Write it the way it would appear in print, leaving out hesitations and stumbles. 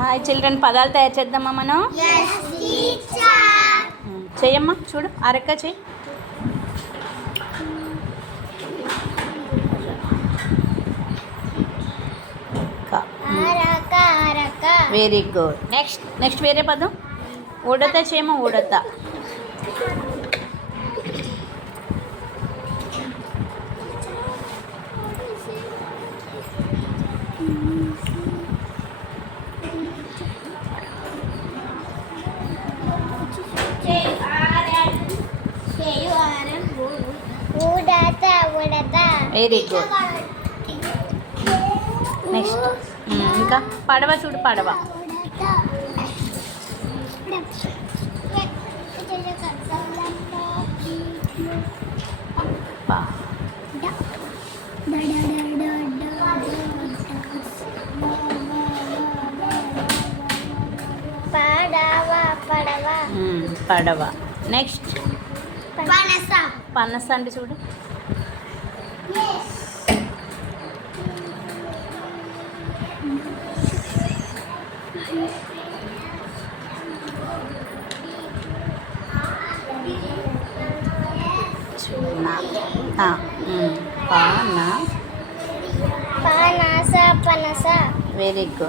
Hi children, పదాలు తయారు చేద్దామా మనం? చెయ్యమ్మా, చూడు అరక్క చెయ్యి. Very good. నెక్స్ట్ వేరే పదం. ఉడత చేయమా, ఉడత. Very good. నెక్స్ట్ ఇంకా పడవ చూడు, పడవ. పడవ. నెక్స్ట్ పనస అంటే చూడు. పనస. Very good.